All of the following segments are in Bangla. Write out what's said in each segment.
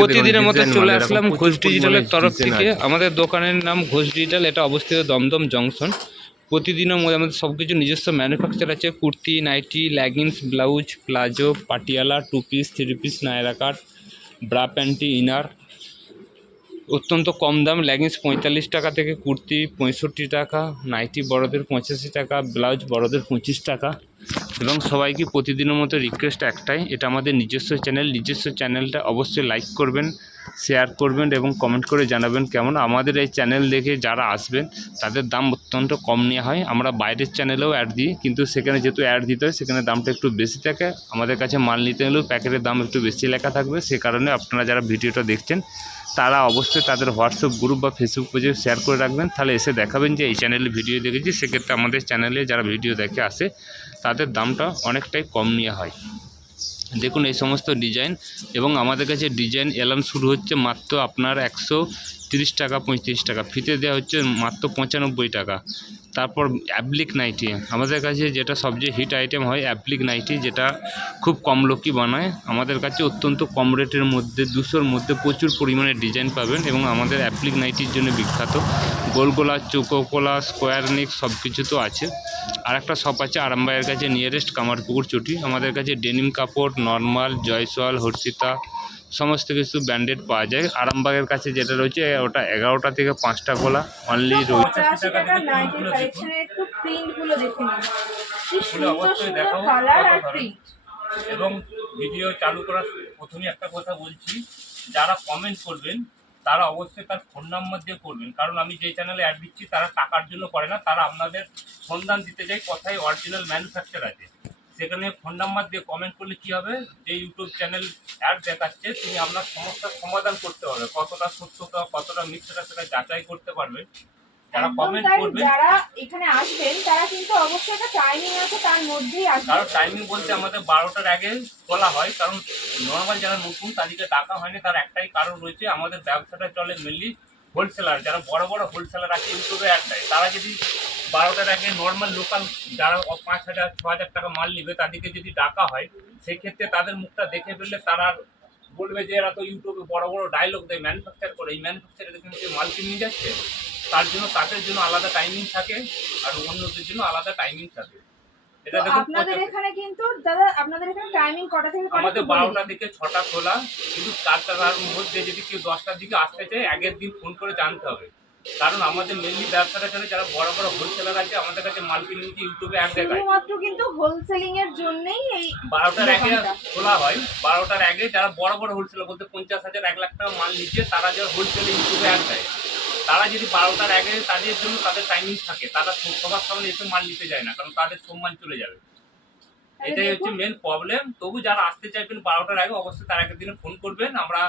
প্রতিদিনের মতো চলে আসলাম ঘোষ ডিজিটালের তরফ থেকে। আমাদের দোকানের নাম ঘোষ ডিজিটাল এটা অবস্থিত দমদম জংশন। প্রতিদিনের মধ্যে আমাদের সব কিছু নিজস্ব ম্যানুফ্যাকচার আছে। Kurti nighty leggings blouse palazzo Patiala two piece three piece Naira cut bra panty inner অত্যন্ত কম দাম লেগিংস পঁয়তাল্লিশ টাকা থেকে কুর্তি পঁয়ষট্টি টাকা নাইটি বড়দের পঁচাশি টাকা ব্লাউজ বড়দের পঁচিশ টাকা। এবং সবাইকে প্রতিদিনের মতো রিকোয়েস্ট একটাই, এটা আমাদের নিজস্ব চ্যানেল নিজস্ব চ্যানেলটা অবশ্যই লাইক করবেন। শেয়ার করবেন এবং কমেন্ট করে জানাবেন কেমন। আমাদের এই চ্যানেল দেখে যারা আসবেন, তাদের দাম অত্যন্ত কম নেওয়া হয়। আমরা বাইরের চ্যানেলেও অ্যাড দিই, কিন্তু সেখানে যেহেতু অ্যাড দিতে হয়, সেখানে দামটা একটু বেশি থাকে। আমাদের কাছে মাল নিতে গেলেও প্যাকেটের দাম একটু বেশি লেখা থাকবে। সে কারণে আপনারা যারা ভিডিওটা দেখছেন, তারা অবশ্যই তাদের হোয়াটসঅ্যাপ গ্রুপ বা ফেসবুক পেজে শেয়ার করে রাখবেন। তাহলে এসে দেখাবেন যে এই চ্যানেলে ভিডিও দেখেছি। সেক্ষেত্রে আমাদের চ্যানেলে যারা ভিডিও দেখে আসে, তাদের দামটা অনেকটাই কম নেওয়া হয়। দেখুন, এই সমস্ত ডিজাইন এবং আমাদের কাছে ডিজাইন এলান শুরু হচ্ছে মাত্র আপনার একশো তিরিশ টাকা, পঁয়ত্রিশ টাকা। ফিতে দেওয়া হচ্ছে মাত্র পঁচানব্বই টাকা। তারপর অ্যাপ্লিক নাইটি। আমাদের কাছে যেটা সবচেয়ে হিট আইটেম হয় অ্যাপ্লিক নাইটি, যেটা খুব কম লোকই বানায়। আমাদের কাছে অত্যন্ত কম রেটের মধ্যে, দুশোর মধ্যে প্রচুর পরিমাণে ডিজাইন পাবেন এবং আমাদের অ্যাপ্লিক নাইটির জন্য বিখ্যাত। গোলগোলা চৌকোকোলা স্কোয়ার নেক সব কিছু তো আছে। আর একটা শপ আছে আরামবাগের কাছে নিয়ারেস্ট কামারপুকুর চটি। আমাদের কাছে ডেনিম কাপড় নর্মাল জয়সওয়াল, হর্ষিতা, সমস্ত কিছু ব্র্যান্ডেড পাওয়া যায়। আরামবাগের কাছে যেটা রয়েছে, ওটা এগারোটা থেকে পাঁচটা খোলা অনলি পঁচাশি টাকার নাইটি কালেকশনের একটু প্রিন্টগুলো দেখে নিন কি সুন্দর সুন্দর কালার আর প্রিন্ট এবং ভিডিও চালু করার প্রথমে একটা কথা বলছি যারা কমেন্ট করবেন তারা অবশ্যই তার ফোন নাম্বার দিয়ে করবেন। কারণ আমি যে চ্যানেলে অ্যাড দিচ্ছি তারা টাকার জন্য করে না তারা আপনাদের সন্ধান দিতে যায় কথায় অরিজিনাল ম্যানুফ্যাকচার আছে। সেখানে ফোন নাম্বার দিয়ে কমেন্ট করলে কি হবে? যে ইউটিউব চ্যানেল অ্যাড দেখাচ্ছে তিনি আপনার সমস্যার সমাধান করতে পারবে। কতটা সত্যতা কতটা মিথ্যাটা সেটা যাচাই করতে পারবেন যারা কমেন্ট তাই যারা এখানে আসবেন তারা কিন্তু অবশ্যই একটা টাইমিং আছে তার মধ্যেই আসবেন। কারণ টাইমিং বলতে আমাদের বারোটার আগে খোলা হয় কারণ নর্মাল যারা নতুন তাদেরকে ডাকা হয়নি তার একটাই কারণ রয়েছে আমাদের ব্যবসাটা চলে মেনলি হোলসেলার যারা বড় বড় হোলসেলার আছে ইউটিউবে অ্যাড তারা যদি বারোটার আগে নর্মাল লোকাল যারা পাঁচ হাজার ছ হাজার টাকা মাল নিবে তাদেরকে যদি ডাকা হয় সেক্ষেত্রে তাদের মুখটা দেখে ফেললে তারা বলবে যে এরা তো ইউটিউবে বড় বড় ডায়লগ দেয় ম্যানুফ্যাকচার করে এই ম্যানুফ্যাকচারে যে মাল কিনে যাচ্ছে। তার জন্য তাদের জন্য আলাদা টাইমিং থাকে আর অন্যদের জন্য আলাদা টাইমিং থাকে। এটা আপনাদের এখানে কিন্তু দাদা আপনাদের এখানে টাইমিং কটা থেকে আমাদের বারোটা থেকে ছটা খোলা কিন্তু চারটার মধ্যে যদি কেউ দশটার দিকে আসতে চায় আগের দিন ফোন করে জানতে হবে। কারণ আমাদের মেনলি ব্যবসাটা চলে যারা বড় বড় হোলসেলার আছে আমাদের কাছে মাল কিনে ইউটিউবে অ্যাড দেখায়। শুধুমাত্র কিন্তু হোলসেলিং এর জন্যই এই বারোটার আগে খোলা হয়। বারোটার আগে যারা বড় বড় হোলসেলার বলতে পঞ্চাশ হাজার এক লাখ টাকা মাল নিচ্ছে তারা যারা হোলসেলে ইউটিউবে অ্যাড দেয়। তারা যদি বারোটার আগে তাদের জন্য তাদের টাইমিং থাকে তারা সবার সামনে এসে মাল নিতে যায় না কারণ তাদের সম্মান চলে যাবে। এটাই হচ্ছে মেন প্রবলেম তবু যারা আসতে চাইবেন বারোটার আগে অবশ্যই তার আগের দিনে ফোন করবেন। আমরা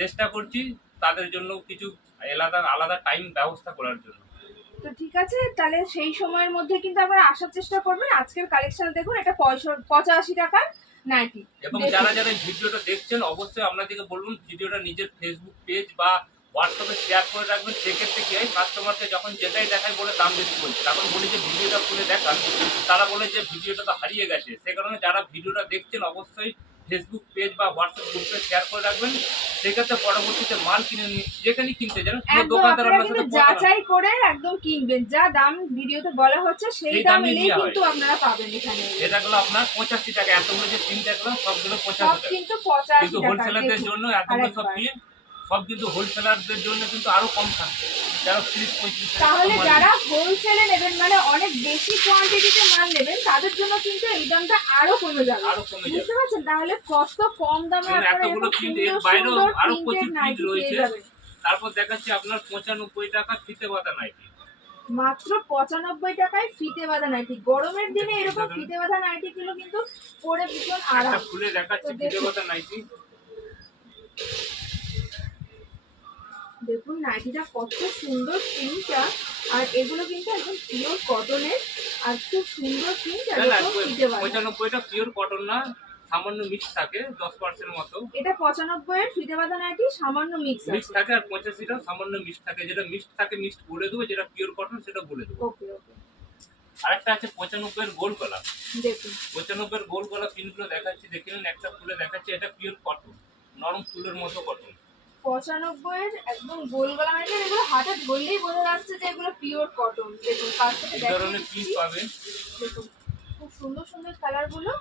চেষ্টা করছি তাদের জন্য কিছু আলাদা আলাদা টাইম ব্যবস্থা করার জন্য। তো ঠিক আছে তাহলে সেই সময়ের মধ্যে কিন্তু আপনারা আসার চেষ্টা করবেন। আজকের কালেকশন দেখুন এটা পঁচাশি টাকার নাইটি এবং যারা যারা ভিডিওটা দেখছেন অবশ্যই আপনাদেরকে বলুন ভিডিওটা নিজের ফেসবুক পেজ বা হোয়াটসঅ্যাপে শেয়ার করে রাখবেন সেক্ষেত্রে কি হয় কাস্টমারকে যখন যেটাই দেখায় বলে দাম বেশি বলছে। তখন বলি যে ভিডিওটা খুলে দেখান। তারা বলে যে ভিডিওটা তো হারিয়ে গেছে। সে কারণে যারা ভিডিওটা দেখছেন অবশ্যই ফেসবুক পেজ বা হোয়াটসঅ্যাপ গ্রুপে শেয়ার করে রাখবেন। সেক্ষেত্রে পরবর্তীতে মাল কিনে নিয়ে যেখানেই কিনতে যান দোকানদার আপনারা সাথে। যাচাই করে একদম কিনবেন। যা দাম ভিডিওতে বলা হচ্ছে সেই দাম নেওয়া কিন্তু আপনারা পাবেন এখানে। এটা গুলো আপনার পঁচাশি টাকা। এতগুলো যে তিনটা গুলো সবগুলো সব পঁচাশি টাকা। কিন্তু পঁচাশি কিন্তু টাকা হোলসেলারদের জন্য এতগুলো সব। দিয়ে সব কিন্তু হোলসেলারদের জন্য কিন্তু আরও কম থাকবে। যারা তিরিশ পঁয়ত্রিশ তাহলে যারা হোলসেলে নেবেন মানে অনেক বেশি কোয়ান্টিটিতে মাল নেবেন তাদের জন্য কিন্তু এই দামটা আরও কমে যাবে। আরও কমে বুঝতে পারছেন? তাহলে কত কম দামে এতগুলো এরকম এর বাইরেও আরও প্রচুর প্রিন্ট রয়েছে। তারপর দেখাচ্ছি আপনার পঁচানব্বই টাকা ফিতে বাতা নাইটি মাত্র পঁচানব্বই টাকায় ফিতে বাঁধা নাইটি গরমের দিনে এরকম ফিতে বাঁধা নাইটি গুলো কিন্তু পরে ভীষণ আরাম। খুলে দেখাচ্ছি ফিতে। বাতা নাইটি দেখুন নাইটিটা কত সুন্দর প্রিন্টটা আর এগুলো কিন্তু একদম পিওর কটনের আর খুব সুন্দর প্রিন্ট পঁচানব্বইটা পিওর কটন না সামান্য মিক্স থাকে দশ পার্সেন্ট মতো। এটা পঁচানব্বই এর ফিতে বাঁধা নাইটি সামান্য মিক্স মিক্স থাকে আর পঁচাশিটা সামান্য মিক্স থাকে। যেটা মিক্স থাকে মিক্স বলে দেবো যেটা পিওর কটন সেটা বলে দেবো। ওকে ওকে আরেকটা আছে পঁচানব্বইয়ের গোল গলা। দেখুন। পঁচানব্বইয়ের গোল গলা পিনগুলো দেখাচ্ছি দেখে নিন একটা খুলে দেখাচ্ছি এটা পিওর কটন নরম ফুলের মতো কটন পঁচানব্বই এর একদম গোল গলা মানে এগুলো হাতে ধরলেই বোঝা যাচ্ছে যে এগুলো পিওর কটন দেখুন কাছ থেকে দেখুন খুব সুন্দর সুন্দর কালারগুলো।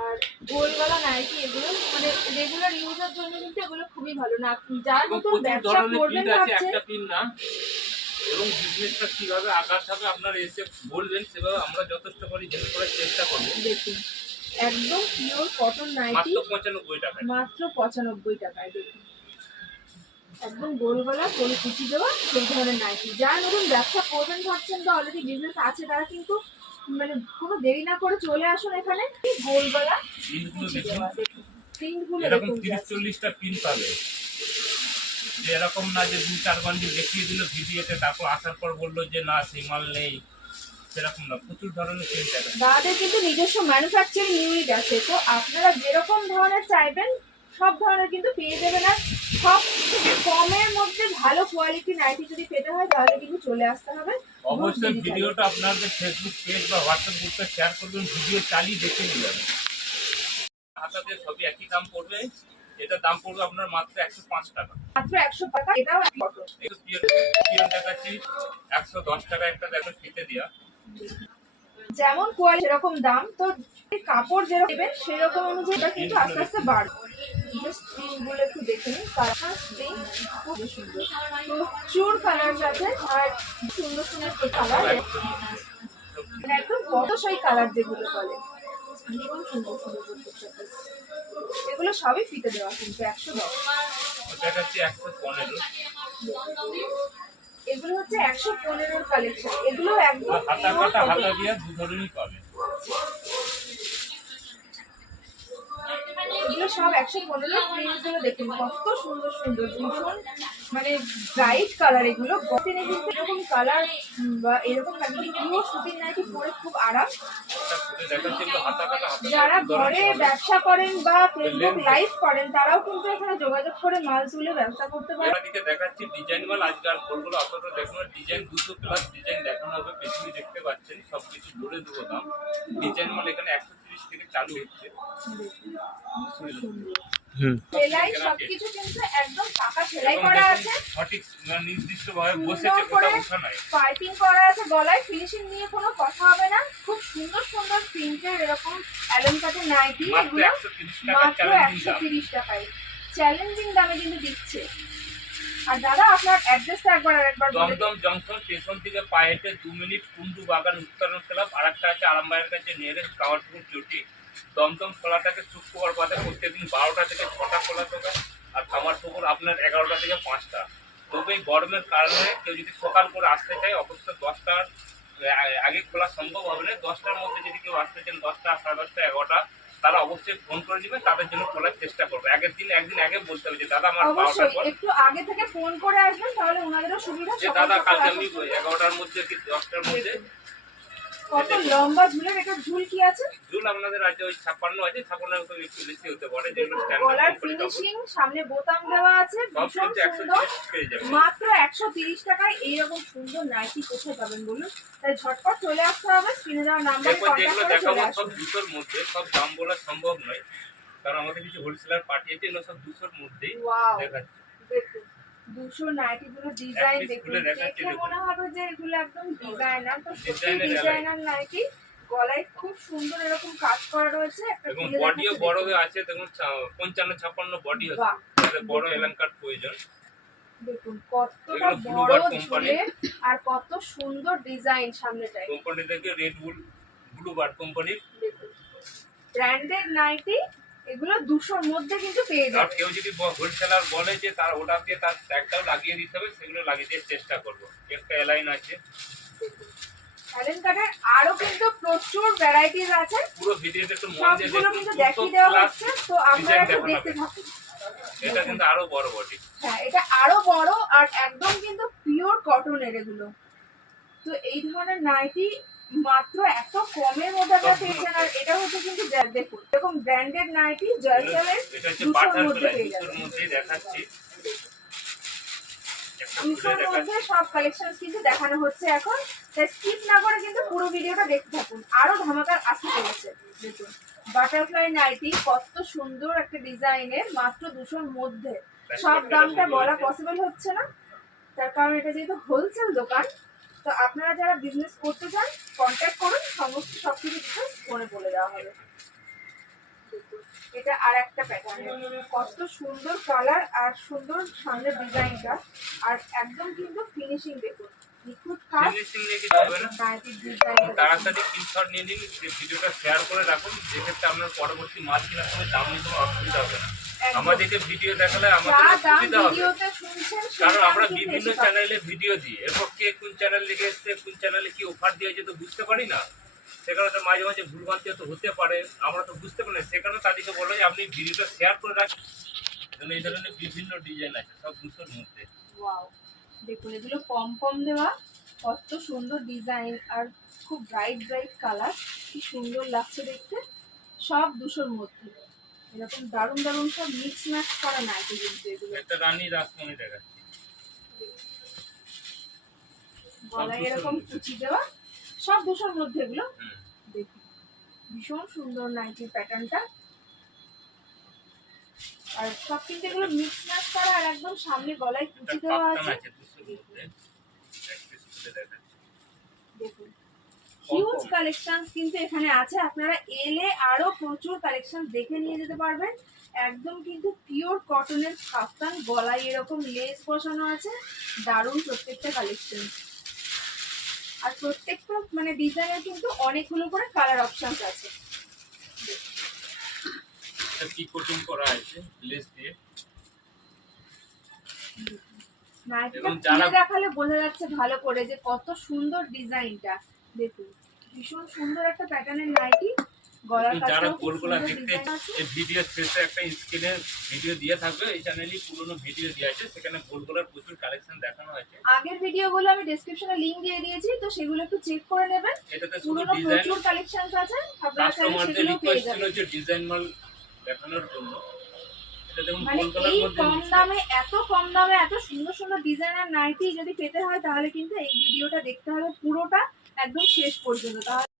আর গোল গলা নাইটি এগুলো মানে রেগুলার ইউজের জন্য কিন্তু এগুলো খুবই ভালো। না যার প্রচুর ব্যবসা করবেন ভাবছেন একটা প্রিন্ট না। এবং বিজনেসটা কীভাবে আকার থাকবে আপনারা এসে বলবেন সেভাবে আমরা যথেষ্ট করি হেল্প করার চেষ্টা করব। দেখুন একদম পিওর কটন নাইটি মাত্র পঁচানব্বই টাকায়। মাত্র পঁচানব্বই টাকায় দেখুন। একদম গোল গলা গোল কুচি দেওয়া সেই ধরনের নাইটি যারা নতুন ব্যবসা করবেন ভাবছেন বা অলরেডি বিজনেস আছে তারা কিন্তু মানে কোনো দেরি না করে চলে আসুন এখানে। গোল গলা কুচি দেওয়া প্রিন্টগুলো এরকম তিরিশ চল্লিশটা পিন পাবে। যে এরকম না যে দু চার বান্ডিল দেখিয়ে দিল ভিডিওতে তারপর আসার পর বলল যে না সেই মাল নেই। সেরকম না প্রচুর ধরনের প্রিন্ট আছে দাদাদের কিন্তু নিজস্ব ম্যানুফ্যাকচারিং ইউনিট আছে। তো আপনারা যেরকম ধরনের চাইবেন সব ধরনের কিন্তু পেয়ে যাবেন আর সব থেকে কমের মধ্যে ভালো কোয়ালিটি নাইটি যদি পেতে হয় তাহলে কিন্তু চলে আসতে হবে। অবশ্যই ভিডিওটা আপনাদের ফেসবুক পেজ বা হোয়াটসঅ্যাপ গ্রুপে শেয়ার করবেন ভিডিও চালিয়ে দেখে নেবেন হাতাতে সবই একই দাম পড়বে এটার দাম পড়বে আপনার মাত্র একশো পাঁচ টাকা। মাত্র একশো টাকা এটাও একশো দশ টাকা একটা দেখো ফিতে দেওয়া যেমন কোয়ালিটি সেরকম দাম, তো কাপড় যেরকম দেবেন সেরকম অনুযায়ী কিন্তু আস্তে আস্তে বাড়বে। একটু দেখে নিন, কালার আর সুন্দর সুন্দর মানে একদম কালার যেগুলো বলে। এগুলো সবই ফিতে দেওয়া, কিন্তু একশো দশ। এগুলো হচ্ছে একশো পনেরোর কালেকশন এগুলো একদম হাতা কাটা হাতা দিয়ে দু ধরনেরই পাবে। এগুলো সব একশো পনেরো প্রিন্টগুলো দেখুন কত সুন্দর সুন্দর ভীষণ মানে ব্রাইট কালার এগুলো। গতিনে কিন্তু এরকম কালার বা এরকম লাগবে পুরো সুতির নাইটি পরে খুব আরাম। যারা ঘরে ব্যবসা করেন বা ফেসবুক লাইভ করেন তারাও কিন্তু এখানে যোগাযোগ করে মাল তুলে ব্যবসা করতে পারেন এদিকে দেখাচ্ছি ডিজাইন মাল আজকে আর ফুলগুলো অতটা দেখুন ডিজাইন দুশো প্লাস ডিজাইন দেখানো হবে পেছনে দেখতে পাচ্ছেন সব কিছু বলে দেবো দাম। ডিজাইন মাল এখানে একশো তিরিশ থেকে চালু হচ্ছে। সেলাই সবকিছু কিন্তু একদম সেলাই এবং করা দেখুন আছে। সঠিক নির্দিষ্ট ভাবে সুন্দর বসেছে করে কোথাও বসা নাই। পাইপিং করা আছে গলায় ফিনিশিং নিয়ে কোনো কথা হবে না। খুব সুন্দর সুন্দর প্রিন্টের এরকম নাইটি মাত্র একশো তিরিশ টাকায়। চ্যালেঞ্জিং দামে কিন্তু দিচ্ছে। আর দাদা আপনার অ্যাড্রেসটা একবার আরেকবার দমদম জংশন স্টেশন থেকে পায়ে হেঁটে দু মিনিট কুন্ডু বাগান উত্তরণ ক্লাব আর একটা আছে আরামবাগের কাছে নিয়ারেস্ট কাওয়ারপুর চটি দমদম খোলা থাকে শুক্রবার বাদে প্রত্যেকদিন বারোটা থেকে ছটা খোলা থাকে আর কামারপুকুর আপনার এগারোটা থেকে পাঁচটা। তবে এই গরমের কারণে কেউ যদি সকাল করে আসতে চায় অবশ্যই দশটার আগে খোলা সম্ভব হবে না। দশটার মধ্যে যদি কেউ আসতে চান দশটা সাড়ে দশটা এগারোটা তারা অবশ্যই ফোন করে নেবেন তাদের জন্য খোলার চেষ্টা করবে। আগের দিন একদিন আগে বলতে হবে যে দাদা আমার অবশ্যই একটু আগে থেকে ফোন করে আসবেন তাহলে ওনাদেরও সুবিধা দাদা কালকে আমি এগারোটার মধ্যে কি দশটার মধ্যে? কত লম্বা ঝুলের এটা ঝুল কি আছে? ঝুল আপনাদের আছে ওই ছাপ্পান্ন আছে ছাপ্পান্নের মতো একটু বেশি হতে পারে যেগুলো ফিনিশিং সামনে বোতাম দেওয়া আছে ভীষণ সুন্দর। মাত্র একশো তিরিশ টাকায় এইরকম সুন্দর নাইটি কোথায় পাবেন বলুন? তাই ঝটপট চলে আসতে হবে স্ক্রিনে দেওয়া নাম্বারে কন্ট্যাক্ট করে দেখাবো সব দুশোর মধ্যে সব দাম বলা সম্ভব নয় কারণ আমাদের কিছু হোলসেলার পাঠিয়েছে এগুলো সব দুশোর মধ্যেই দেখাচ্ছে। দুশো নাইটি গুলো ডিজাইন দেখুন। দেখে মনে হবে যে এগুলো একদম ডিজাইনার তো সত্যি ডিজাইনার নাইটি। গলায় খুব সুন্দর এরকম কাজ করা রয়েছে। একটা বডিও বড় হয়ে আছে দেখুন পঞ্চান্ন ছাপ্পান্ন বডি আছে। বড় এলাকার প্রয়োজন। দেখুন কতটা বড় ঝুলে আর কত সুন্দর ডিজাইন সামনেটায়। কোম্পানি থেকে রেড বুল ব্লু বার্ড কোম্পানির ব্র্যান্ডেড নাইটি এগুলো দুশোর মধ্যে কিন্তু পেয়ে যাবে। কেউ যদি হোলসেলার বলে যে তার ওটা দিয়ে তার ট্যাগটাও লাগিয়ে দিতে হবে সেগুলো লাগিয়ে দেওয়ার চেষ্টা করব। একটা এলাইন আছে। কার্ডের আরও কিন্তু প্রচুর ভ্যারাইটিস আছে। পুরো ভিডিওটা একটু মন দিয়ে সবগুলো কিন্তু দেখিয়ে দেওয়া হচ্ছে তো আপনারা একটু দেখতে থাকুন। এটা কিন্তু আরও বড় বডি হ্যাঁ এটা আরও বড় আর একদম কিন্তু পিওর কটনের এগুলো। তো এই ধরনের নাইটি মাত্র এত কমের মধ্যে আপনারা পেয়েছেন আর এটা হচ্ছে কিন্তু দেখুন এরকম ব্র্যান্ডেড নাইটি জয়সলের দুশোর মধ্যে পেয়ে যাবেন। দুশোর মধ্যে সব কালেকশন কিন্তু দেখানো হচ্ছে এখন। তাই স্কিপ না করে কিন্তু পুরো ভিডিওটা দেখতে থাকুন। আরও ধামাকার আসতে চলেছে। দেখুন বাটারফ্লাই নাইটি কত সুন্দর একটা ডিজাইনের মাত্র দুশোর মধ্যে। সব দামটা বলা পসিবল হচ্ছে না। তার কারণ এটা যেহেতু হোলসেল দোকান তো আপনারা যারা বিজনেস করতে চান কন্ট্যাক্ট করুন সমস্ত সব কিছু ডিটেলস ফোনে বলে দেওয়া হবে। এটা আর একটা প্যাটার্ন কত সুন্দর কালার আর সুন্দর সামনের ডিজাইনটা আর একদম কিন্তু ফিনিশিং দেখুন। নিখুঁত কাজ। তাড়াতাড়ি স্ক্রিনশট নিয়ে নিন। ভিডিওটা শেয়ার করে রাখুন। যেক্ষেত্রে আপনার পরবর্তী মাছ কেনার সময় দাম নিতে কোনো অসুবিধা হবে না। আমাদেরকে ভিডিও দেখালে আমাদের সুবিধা হবে। কারণ আমরা বিভিন্ন চ্যানেলে ভিডিও দিই। এরপর কে কোন চ্যানেল থেকে এসছে কোন চ্যানেলে কি অফার দিয়েছে তো বুঝতে পারি না। সে কারণে মাঝে মাঝে ভুলভ্রান্তি তো হতে পারে। আমরা তো বুঝতে পারি না। সে কারণে তাদেরকে বলো যে আপনি ভিডিওটা শেয়ার করে রাখুন। এখানে এই ধরনের বিভিন্ন ডিজাইন আছে সব দুশোর মধ্যে দেখুন এগুলো কম কম দেওয়া কত সুন্দর ডিজাইন আর খুব ব্রাইট ব্রাইট কালার কি সুন্দর লাগছে দেখতে। সব দুশোর মধ্যে এরকম দারুণ দারুণ সব মিক্স ম্যাচ করা নাইটি কিন্তু এগুলো। একটা রানী রাসমণি দেখাচ্ছি। গলায় এরকম কুচি দেওয়া সব দুশোর মধ্যে এগুলো। দেখুন ভীষণ সুন্দর নাইটির প্যাটার্নটা আর সব কিন্তু এগুলো মিক্স ম্যাচ করা আর একদম সামনে গলায় কুচি দেওয়া আছে। দেখাচ্ছি। হিউজ কালেকশন কিন্তু এখানে আছে। আপনারা এলে আরও প্রচুর কালেকশন দেখে নিয়ে যেতে পারবেন। একদম কিন্তু পিওর কটনের কাফতান গলায় এরকম লেস বসানো আছে। দারুণ প্রত্যেকটা কালেকশন আর প্রত্যেকটা মানে ডিজাইনের কিন্তু অনেকগুলো করে কালার অপশনস আছে। কি কোটিং করা আছে? লেস দিয়ে? নাইটিটা যারা- দেখালে বোঝা যাচ্ছে ভালো করে যে কত সুন্দর ডিজাইনটা দেখুন ভীষণ সুন্দর একটা প্যাটার্নের নাইটি যারা কাছেও খুব গোলগোলা সুন্দর দেখতে এই ভিডিও শেষে একটা স্ক্রিনে ভিডিও দিয়ে থাকবে এই পুরনো ভিডিও দিয়ে আছে সেখানে গোলগোলার প্রচুর কালেকশন দেখানো হয়েছে আগের ভিডিওগুলো আমি ডেসক্রিপশনে লিংক দিয়ে দিয়েছি তো সেগুলো একটু চেক করে নেবেন। এটাতে শুধু ডিজাইন প্রচুর কালেকশনস আছে আপনারা কাস্টমারদের রিকোয়েস্ট ছিল যে ডিজাইন মাল দেখানোর জন্য মানে এই কম দামে এত কম দামে এত সুন্দর সুন্দর ডিজাইনার নাইটি যদি পেতে হয় তাহলে কিন্তু এই ভিডিওটা দেখতে হবে পুরোটা। একদম শেষ পর্যন্ত। তাহলে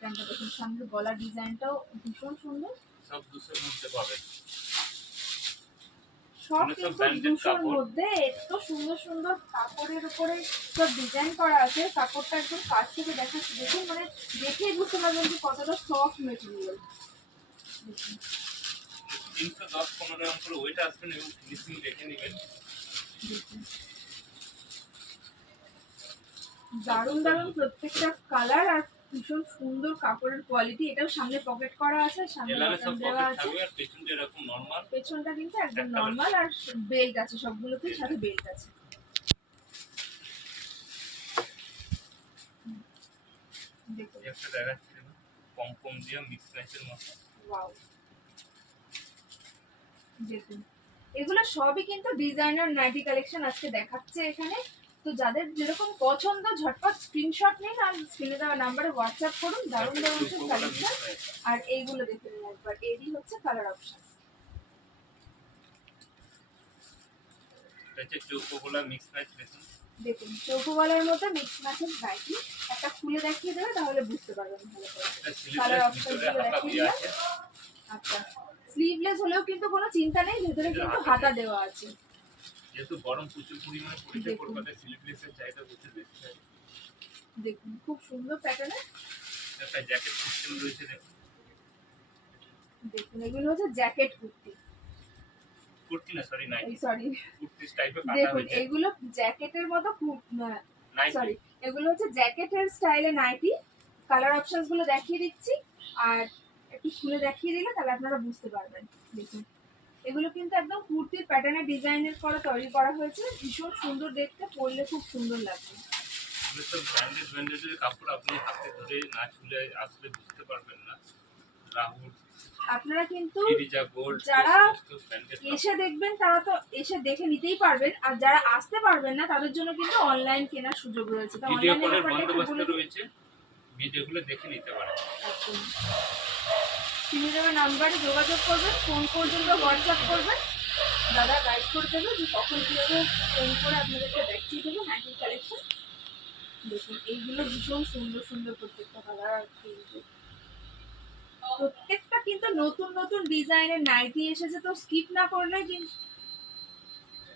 প্যাটার্নটা দেখুন সামনে গলার ডিজাইনটাও ভীষণ সুন্দর। সব দুশোর মধ্যে পাবেন। সব মানে কিন্তু দুশোর মধ্যে এত সুন্দর সুন্দর কাপড়ের উপরে সব ডিজাইন করা আছে। কাপড়টা একদম কাছ থেকে দেখাচ্ছি দেখুন মানে দেখেই বুঝতে পারবেন যে কতটা সফট মেটেরিয়াল তিনশো দশ পনেরো গ্রাম করে ওয়েট আসবেন এবং ফিনিশিং দেখে নেবেন। দারুণ দারুণ প্রত্যেকটা কালার আর ভীষণ সুন্দর কাপড়ের কোয়ালিটি এটাও সামনে পকেট করা আছে সামনে বাটন দেওয়া আছে। পেছনটা এরকম নর্মাল পেছনটা কিন্তু একদম নর্মাল আর বেল্ট আছে সবগুলোতেই সাথে বেল্ট আছে। দেখুন। একটা দেখাচ্ছি দেখুন। পমপম দিয়ে মিক্স ম্যাচের মতো। ওয়াও দেখুন। এগুলো সবই কিন্তু ডিজাইনার নাইটি কালেকশন আজকে দেখাচ্ছে এখানে। তো যাদের যেরকম পছন্দ ঝটপট স্ক্রিনশট নিন আর স্ক্রিনে দেওয়া নাম্বারে হোয়াটসঅ্যাপ করুন দারুণ দারুণ সব কালেকশন আর এইগুলো দেখে নিন একবার। এরই হচ্ছে কালার অপশন দেখুন। চৌকোওয়ালার মতো মিক্স ম্যাচের নাইটি একটা খুলে দেখিয়ে দেবে তাহলে বুঝতে পারবেন ভালো করে। কালার স্লিভলেস অপশন ভিতরে গুলো হাতা দেখিয়ে আচ্ছা। স্লিভলেস হলেও কিন্তু কোনো চিন্তা নেই ভেতরে কিন্তু হাতা দেওয়া আছে। যেহেতু গরম প্রচুর পরিমাণে পড়েছে কলকাতায় চাহিদা প্রচুর বেশি। থাকে দেখুন খুব সুন্দর প্যাটার্নে একটা জ্যাকেট সিস্টেম রয়েছে দেখুন। দেখুন এগুলো হচ্ছে জ্যাকেট কুর্তি। কুর্তি না সরি নাইটি সরি কুর্তি টাইপে কাটা হয়েছে। এগুলো জ্যাকেটের মতো সরি এগুলো হচ্ছে জ্যাকেটের স্টাইলে নাইটি কালার অপশনসগুলো দেখিয়ে দিচ্ছি আর একটু খুলে দেখিয়ে দিলে তাহলে আপনারা বুঝতে পারবেন। দেখুন। এগুলো কিন্তু একদম কুর্তির প্যাটার্নের ডিজাইনের করা তৈরি করা হয়েছে। ভীষণ সুন্দর দেখতে পরলে খুব সুন্দর লাগবে সব ব্র্যান্ডেড ব্র্যান্ডেড কাপড় আপনি হাতে ধরে না ছুলে আসলে বুঝতে পারবেন না। রাহুল আপনারা কিন্তু যারা এসে দেখবেন তারা তো এসে দেখে নিতেই পারবেন। আর যারা আসতে পারবেন না তাদের জন্য কিন্তু অনলাইন কেনার সুযোগ রয়েছে। ভিডিও কলের বন্দোবস্ত রয়েছে। ভিডিওগুলো দেখে নিতে পারেন। তিনি দেওয়া নাম্বারে যোগাযোগ করবেন ফোন পর্যন্ত হোয়াটসঅ্যাপ করবেন, দাদা গাইড করে দেবে যে কখন কীভাবে ফোন করে আপনাদেরকে দেখিয়ে দেবো নাইটি কালেকশন দেখুন, এইগুলো ভীষণ সুন্দর সুন্দর প্রত্যেকটা কালার কিন্তু। প্রত্যেকটা কিন্তু নতুন নতুন ডিজাইনের নাইটি এসেছে, তো স্কিপ না করলে কিন্তু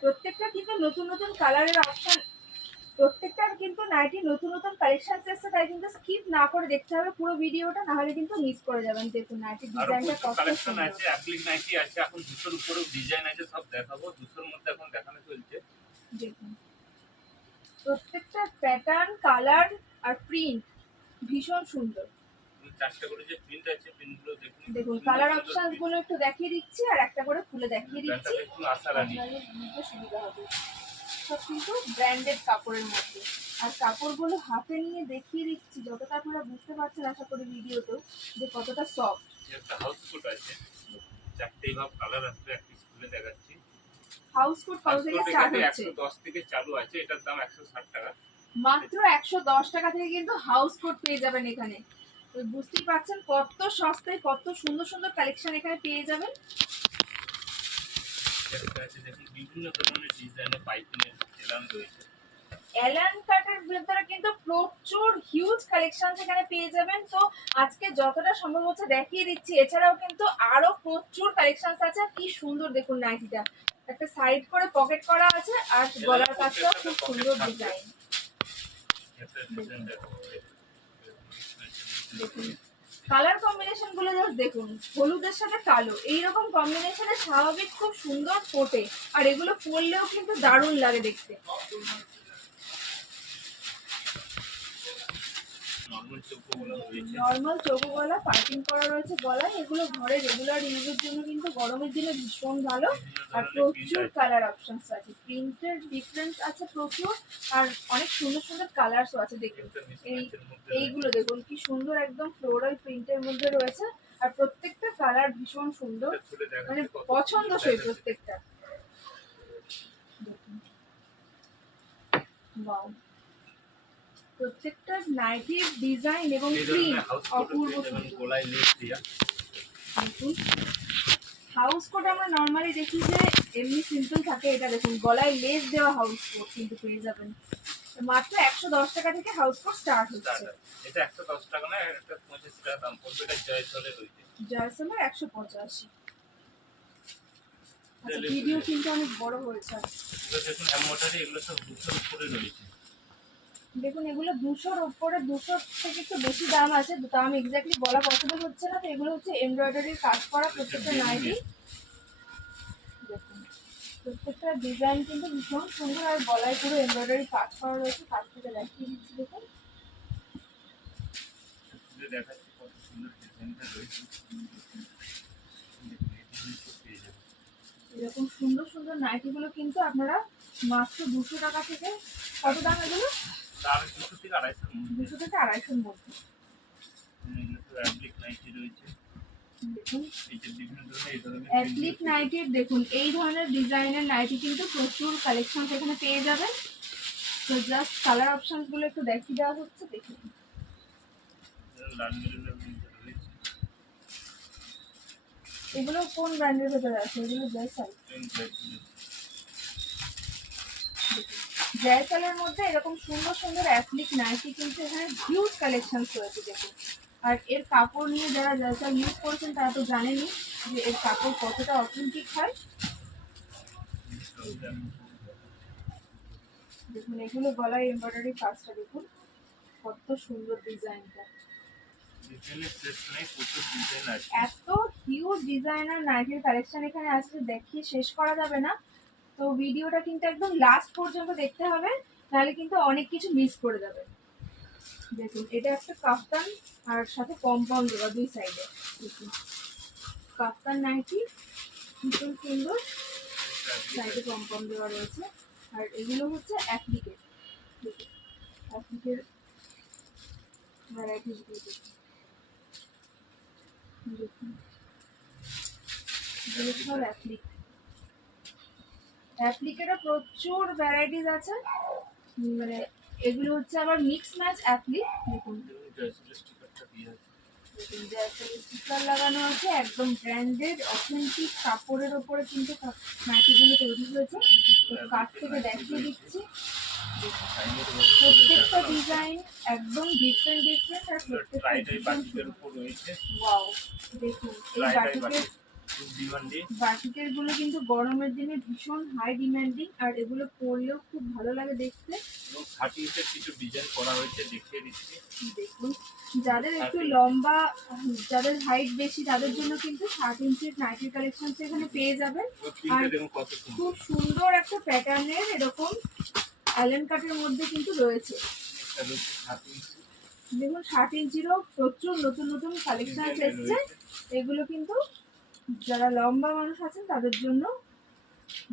প্রত্যেকটা কিন্তু নতুন নতুন কালারের অপশন প্রত্যেকটার কিন্তু নাইটি নতুন নতুন কালেকশন এসেছে তাই কিন্তু স্কিপ না করে দেখতে হবে পুরো ভিডিওটা না হলে কিন্তু মিস করে যাবেন। দেখুন নাইটির ডিজাইনটা কত কালেকশন আছে অ্যাপ্লিক নাইটি আছে এখন দুশোর উপরেও ডিজাইন আছে সব দেখাবো দুশোর মধ্যে এখন দেখানো চলছে। দেখুন প্রত্যেকটা প্যাটার্ন কালার আর প্রিন্ট ভীষণ সুন্দর। চারটে করে যে প্রিন্ট আছে প্রিন্টগুলো দেখুন দেখুন কালার সুন্দর অপশনগুলো একটু দেখিয়ে দিচ্ছি আর একটা করে খুলে দেখিয়ে দিচ্ছি। দেখুন আশার আলী সুবিধা হবে। সব কিন্তু ব্র্যান্ডেড কাপড়ের মধ্যে। আর কাপড়গুলো হাতে নিয়ে দেখিয়ে দিচ্ছি যতটা আপনারা বুঝতে পারছেন আশা করি ভিডিওতেও যে কতটা সফট একটা হাউস কোট আছে। চারটেই ভাব কালার আসবে এক পিস খুলে দেখাচ্ছি। হাউস কোট কত থেকে স্টার্ট হচ্ছে? একশো দশ থেকে চালু আছে এটার দাম একশো ষাট টাকা। মাত্র একশো দশ টাকা থেকে কিন্তু হাউস কোট পেয়ে যাবেন এখানে। তো বুঝতেই পারছেন কত সস্তায় কত সুন্দর সুন্দর কালেকশন এখানে পেয়ে যাবেন। অ্যালান কাটের ভেতরে কিন্তু প্রচুর হিউজ কালেকশন এখানে পেয়ে যাবেন। তো আজকে যতটা সম্ভব হচ্ছে দেখিয়ে দিচ্ছি। এছাড়াও কিন্তু আরও প্রচুর কালেকশন আছে। কি সুন্দর দেখুন নাইটিটা একটা সাইড করে পকেট করা আছে আর গলার কাজটাও খুব সুন্দর ডিজাইন দেখুন। কালার কম্বিনেশনগুলো জাস্ট দেখুন, হলুদের সাথে কালো, এইরকম কম্বিনেশনে স্বাভাবিক খুব সুন্দর ফোটে। আর এগুলো পরলেও কিন্তু দারুণ লাগে দেখতে। নর্মাল চৌকো গলা পাইপিং করা রয়েছে গলায়। এগুলো ঘরে রেগুলার ইউজের জন্য কিন্তু গরমের দিনে ভীষণ ভালো। আর প্রচুর কালার অপশনস আছে। প্রিন্টের ডিফারেন্স আছে প্রচুর, আর অনেক সুন্দর সুন্দর কালারসও আছে দেখুন। এই, এইগুলো দেখুন, কি সুন্দর একদম ফ্লোরাল প্রিন্টের মধ্যে রয়েছে। আর প্রত্যেকটা কালার ভীষণ সুন্দর। মানে পছন্দসই প্রত্যেকটা। দেখুন। প্রত্যেকটা নাইটির ডিজাইন এবং প্রিন্ট অপূর্ব দেখুন হাউস কোট আমরা নর্মালি দেখি যে এমনি সিম্পল থাকে এটা দেখুন গলায় লেস দেওয়া হাউস কোট কিন্তু পেয়ে যাবেন। মাত্র একশো দশ টাকা থেকে হাউস কোট স্টার্ট হচ্ছে। এটা একশো দশ টাকা না একটা পঁচিশ টাকা দাম পড়বে এটা জয়সলে রয়েছে। জয়সলের একশো পঁচাশি। আচ্ছা ভিডিও কিন্তু অনেক বড় হয়েছে। দেখুন অ্যামোটারি এগুলো সব দুশোর উপরে রয়েছে। দেখুন এগুলো দুশোর উপরে দুশো থেকে একটু বেশি দাম আছে দাম এক্স্যাক্টলি বলা পসিবল হচ্ছে না তো এগুলো হচ্ছে এমব্রয়ডারির কাজ করা প্রত্যেকটা নাইটি দেখুন প্রত্যেকটা ডিজাইন কিন্তু ভীষণ সুন্দর আর গলায় পুরো এমব্রয়ডারি কাজ করা রয়েছে কাজ থেকে দেখিয়ে দিচ্ছি দেখুন। এরকম সুন্দর সুন্দর নাইটিগুলো কিন্তু আপনারা মাত্র দুশো টাকা থেকে কত দাম এগুলো? দুশো থেকে আড়াইশোর মধ্যে দুশো থেকে দেখুন, এই ধরনের ডিজাইনের নাইটি কিন্তু প্রচুর কালেকশন এখানে পেয়ে যাবেন। তো জাস্ট কালার অপশনস একটু দেখিয়ে দেওয়া হচ্ছে দেখুন এগুলো কোন ব্র্যান্ডের ভেতরে আছে? এগুলো জয়সাল জয়সালের মধ্যে এরকম সুন্দর সুন্দর অ্যাথলিক নাইটি কিন্তু এখানে হিউজ কালেকশন রয়েছে দেখুন। আর এর কাপড় নিয়ে যারা জয়সাল ইউজ করেছেন তারা তো জানেনই যে এর কাপড় কতটা অথেন্টিক হয়। দেখুন, এগুলো গলায় এমব্রয়ডারি কাজটা দেখুন, কত সুন্দর ডিজাইনটা। এত হিউজ ডিজাইনার নাইটির কালেকশন এখানে আছে দেখিয়ে শেষ করা যাবে না। তো ভিডিওটা কিন্তু একদম লাস্ট পর্যন্ত দেখতে হবে তাহলে কিন্তু অনেক কিছু মিস করে যাবে। দেখুন, এটা একটা কাফতান আর সাথে কম্পাউন্ড দেওয়া দুই সাইডে দেখুন, কাফতান নাইটি, ভীষণ সুন্দর সাইডে কম্পাউন্ড দেওয়া রয়েছে। আর এগুলো হচ্ছে অ্যাপ্লিকেট দেখুন অ্যাপ্লিকের ভ্যারাইটিসগুলো দেখুন। সব অ্যাপ্লিক অ্যাপ্লিকেরও প্রচুর ভ্যারাইটিস আছে। মানে এগুলো হচ্ছে আবার মিক্স ম্যাচ অ্যাপ্লিক দেখুন। স্টিকার লাগানো আছে একদম ব্র্যান্ডেড অথেন্টিক কাপড়ের ওপরে কিন্তু ম্যাটিগুলো তৈরি হয়েছে। তো কাছ থেকে দেখিয়ে দিচ্ছি। প্রত্যেকটা ডিজাইন একদম ডিফারেন্ট ডিফারেন্ট আর প্রত্যেকটা দেখুন এই বাটিকের বাটিকেরগুলো কিন্তু গরমের দিনে ভীষণ হাই ডিমান্ডিং আর এগুলো পরলেও খুব ভালো লাগে দেখতে। এবং কিছু ডিজাইন করা হয়েছে দেখিয়ে দিচ্ছি। দেখুন যাদের একটু লম্বা যাদের হাইট বেশি তাদের জন্য কিন্তু ষাট ইঞ্চির নাইটির কালেকশন এখানে পেয়ে যাবেন। সুন্দর। খুব সুন্দর একটা প্যাটার্নের এরকম অ্যালেন কাটের মধ্যে কিন্তু রয়েছে। দেখুন ষাট ইঞ্চিরও প্রচুর নতুন নতুন কালেকশন এসছে। এগুলো কিন্তু যারা লম্বা মানুষ আছেন তাদের জন্য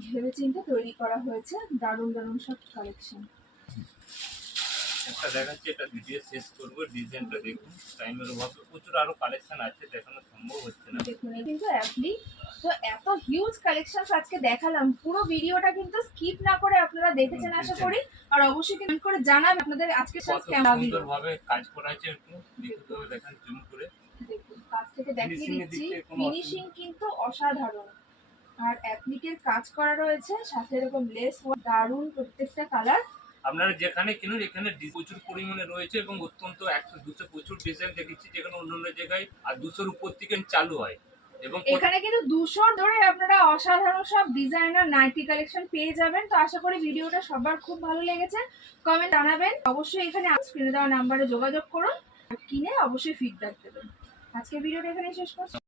ভেবেচিন্তে তৈরি করা হয়েছে দারুণ দারুণ সব কালেকশন একটা দেখাচ্ছি এটা ভিডিও শেষ করব ডিজাইনটা দেখুন। টাইমের অভাবে প্রচুর আরও কালেকশন আছে দেখানো সম্ভব হচ্ছে না। দেখুন কিন্তু অ্যাপলি তো এত হিউজ কালেকশন আজকে দেখালাম পুরো ভিডিওটা কিন্তু স্কিপ না করে আপনারা দেখেছেন আশা করি। আর অবশ্যই কমেন্ট করে জানাবেন আপনাদের আজকে কেমন লাগল। ভাবে কাজ করা আছে একটু হবে দেখেন জুম করে। দেখুন থেকে দেখিয়ে দিচ্ছি ফিনিশিং কিন্তু অসাধারণ। আর অ্যাপ্লিকের কাজ করা রয়েছে সাথে এরকম লেস দারুণ প্রত্যেকটা কালার আপনারা যেখানে কিনুন এখানে প্রচুর পরিমাণে রয়েছে এবং অত্যন্ত একশো দুশো প্রচুর ডিজাইন দেখেছি যেখানে অন্য অন্য জায়গায় আর দুশোর উপর থেকে চালু হয়। এবং এখানে কিন্তু দুশো ধরে আপনারা অসাধারণ সব ডিজাইনার নাইটি কালেকশন পেয়ে যাবেন। তো আশা করি ভিডিওটা সবার খুব ভালো লেগেছে। কমেন্ট জানাবেন। অবশ্যই এখানে স্ক্রিনে দেওয়া নাম্বারে যোগাযোগ করুন। আর কিনে অবশ্যই ফিডব্যাক দেবেন। আজকে ভিডিওটা এখানে শেষ করছি।